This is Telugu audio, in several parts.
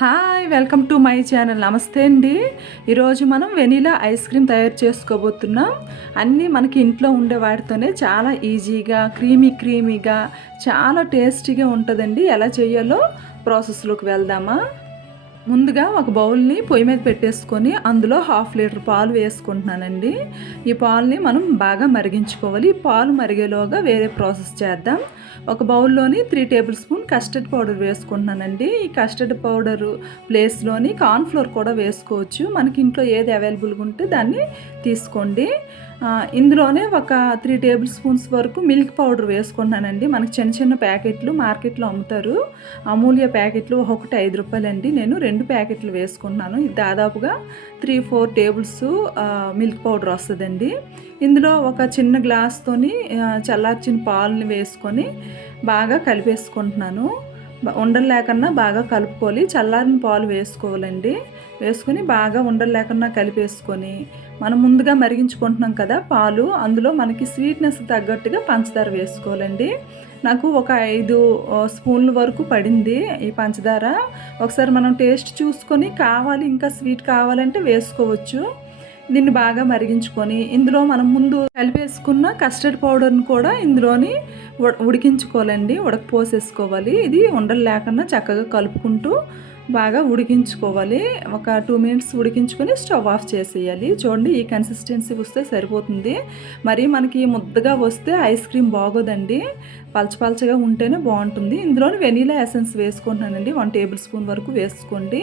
Hi welcome to my channel. నమస్తే అండి. ఈరోజు మనం వెనీలా ఐస్ క్రీమ్ తయారు చేసుకోబోతున్నాం. అన్నీ మనకి ఇంట్లో ఉండే వాటితోనే చాలా ఈజీగా క్రీమీగా చాలా టేస్టీగా ఉంటుందండి. ఎలా చేయాలో ప్రాసెస్లోకి వెళ్దామా. ముందుగా ఒక బౌల్ని పొయ్యి మీద పెట్టేసుకొని అందులో 1/2 లీటర్ పాలు వేసుకుంటున్నానండి. ఈ పాలని మనం బాగా మరిగించుకోవాలి. ఈ పాలు మరిగేలోగా వేరే ప్రాసెస్ చేద్దాం. ఒక బౌల్లోని 3 టేబుల్ స్పూన్ కస్టర్డ్ పౌడర్ వేసుకుంటున్నానండి. ఈ కస్టర్డ్ పౌడరు ప్లేస్లోని కార్న్ఫ్లోర్ కూడా వేసుకోవచ్చు. మనకి ఇంట్లో ఏది అవైలబుల్గా ఉంటే దాన్ని తీసుకోండి. ఇందులోనే ఒక 3 టేబుల్ స్పూన్స్ వరకు మిల్క్ పౌడర్ వేసుకుంటున్నానండి. మనకి చిన్న చిన్న ప్యాకెట్లు మార్కెట్లో అమ్ముతారు. అమూల్య ప్యాకెట్లు ఒక్కొక్కటి 5 రూపాయలండి. నేను 2 ప్యాకెట్లు వేసుకుంటున్నాను. ఇది దాదాపుగా 3-4 టేబుల్స్ మిల్క్ పౌడర్ వస్తుందండి. ఇందులో ఒక చిన్న గ్లాస్తోని చల్లార్చిన పాలని వేసుకొని బాగా కలిపేసుకుంటున్నాను. ఉండలు లేకుండా బాగా కలుపుకోవాలి. చల్లారిన పాలు వేసుకోవాలండి. వేసుకొని బాగా ఉండలు లేకుండా కలిపేసుకొని మనం ముందుగా మరిగించుకుంటున్నాం కదా పాలు, అందులో మనకి స్వీట్నెస్ తగ్గట్టుగా పంచదార వేసుకోవాలండి. నాకు ఒక 5 స్పూన్ల వరకు పడింది ఈ పంచదార. ఒకసారి మనం టేస్ట్ చూసుకొని కావాలి ఇంకా స్వీట్ కావాలంటే వేసుకోవచ్చు. దీన్ని బాగా మరిగించుకొని ఇందులో మనం ముందు కలిపేసుకున్న కస్టర్డ్ పౌడర్ని కూడా ఇందులోని ఉడికించుకోవాలండి. ఉడకపోసేసుకోవాలి. ఇది ఉండలు లేకుండా చక్కగా కలుపుకుంటూ బాగా ఉడికించుకోవాలి. ఒక 2 మినిట్స్ ఉడికించుకొని స్టవ్ ఆఫ్ చేసేయాలి. చూడండి, ఈ కన్సిస్టెన్సీ వస్తే సరిపోతుంది. మరి మనకి ముద్దగా వస్తే ఐస్ క్రీమ్ బాగోదండి. పలచగా ఉంటేనే బాగుంటుంది. ఇందులోని వెనీలా ఎసెన్స్ వేసుకుంటున్నానండి. 1 టేబుల్ స్పూన్ వరకు వేసుకోండి.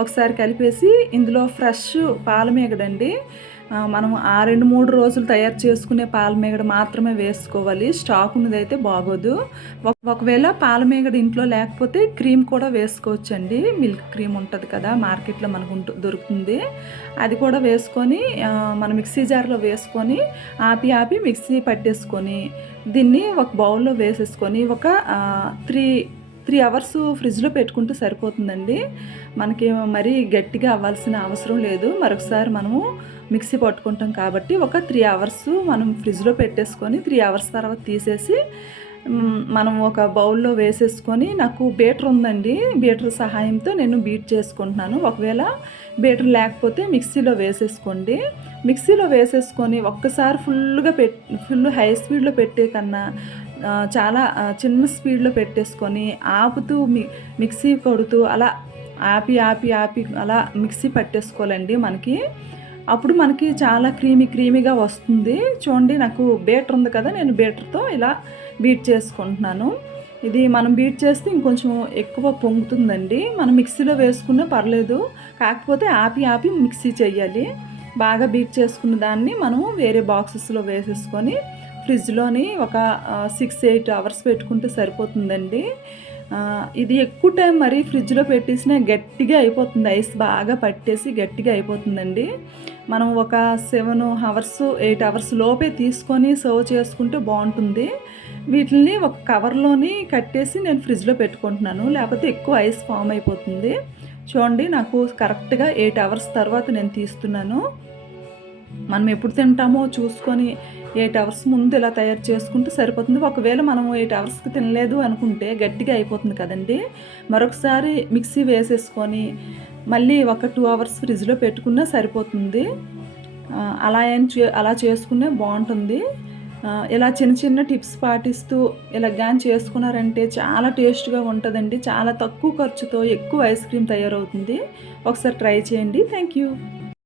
ఒకసారి కలిపేసి ఇందులో ఫ్రెష్ పాలమీగడండి. మనం 2-3 రోజులు తయారు చేసుకునే పాలమీగడ మాత్రమే వేసుకోవాలి. స్టాక్ ఉన్నదైతే బాగోదు. ఒకవేళ పాలమీగడ ఇంట్లో లేకపోతే క్రీమ్ కూడా వేసుకోవచ్చండి. మిల్క్ క్రీమ్ ఉంటుంది కదా మార్కెట్లో మనకు దొరుకుతుంది. అది కూడా వేసుకొని మనం మిక్సీ జార్లో వేసుకొని ఆపి మిక్సీ పట్టేసుకొని దీన్ని ఒక బౌల్లో వేసేసుకొని ఒక 3 అవర్స్ ఫ్రిడ్జ్లో పెట్టుకుంటే సరిపోతుందండి. మనకి మరీ గట్టిగా అవ్వాల్సిన అవసరం లేదు. మరొకసారి మనము మిక్సీ పట్టుకుంటాం కాబట్టి ఒక 3 అవర్స్ మనం ఫ్రిడ్జ్లో పెట్టేసుకొని 3 అవర్స్ తర్వాత తీసేసి మనం ఒక బౌల్లో వేసేసుకొని, నాకు బీటర్ ఉందండి. బీటర్ సహాయంతో నేను బీట్ చేసుకుంటున్నాను. ఒకవేళ బీటర్ లేకపోతే మిక్సీలో వేసేసుకోండి. మిక్సీలో వేసేసుకొని ఒక్కసారి ఫుల్ హై స్పీడ్లో పెట్టే కన్నా చాలా చిన్న స్పీడ్లో పెట్టేసుకొని ఆపుతూ మిక్సీ కొడుతూ అలా ఆపి అలా మిక్సీ పట్టేసుకోవాలండి. అప్పుడు మనకి చాలా క్రీమీగా వస్తుంది. చూడండి, నాకు బీటర్ ఉంది కదా, నేను బీటర్తో ఇలా బీట్ చేసుకుంటున్నాను. ఇది మనం బీట్ చేస్తే ఇంకొంచెం ఎక్కువ పొంగుతుందండి. మనం మిక్సీలో వేసుకున్నా పర్లేదు, కాకపోతే ఆపి మిక్సీ చేయాలి. బాగా బీట్ చేసుకున్న దాన్ని మనం వేరే బాక్సెస్లో వేసేసుకొని ఫ్రిడ్జ్లోని ఒక 6-8 అవర్స్ పెట్టుకుంటే సరిపోతుందండి. ఇది ఎక్కువ టైం మరి ఫ్రిడ్జ్లో పెట్టేసినా గట్టిగా అయిపోతుంది. ఐస్ బాగా పట్టేసి గట్టిగా అయిపోతుందండి. మనం ఒక 7-8 అవర్స్ లోపే తీసుకొని సర్వ్ చేసుకుంటే బాగుంటుంది. వీటిని ఒక కవర్లోని కట్టేసి నేను ఫ్రిడ్జ్లో పెట్టుకుంటున్నాను, లేకపోతే ఎక్కువ ఐస్ ఫామ్ అయిపోతుంది. చూడండి, నాకు కరెక్ట్గా 8 అవర్స్ తర్వాత నేను తీస్తున్నాను. మనం ఎప్పుడు తింటామో చూసుకొని 8 అవర్స్ ముందు ఇలా తయారు చేసుకుంటే సరిపోతుంది. ఒకవేళ మనము 8 అవర్స్కి తినలేదు అనుకుంటే గట్టిగా అయిపోతుంది కదండి. మరొకసారి మిక్సీ వేసేసుకొని మళ్ళీ ఒక 2 అవర్స్ ఫ్రిడ్జ్లో పెట్టుకున్నా సరిపోతుంది. అలా చేసుకునే బాగుంటుంది. ఇలా చిన్న టిప్స్ పాటిస్తూ ఇలా గాని చేసుకున్నారంటే చాలా టేస్ట్గా ఉంటుందండి. చాలా తక్కువ ఖర్చుతో ఎక్కువ ఐస్ క్రీమ్ తయారవుతుంది. ఒకసారి ట్రై చేయండి. Thank you.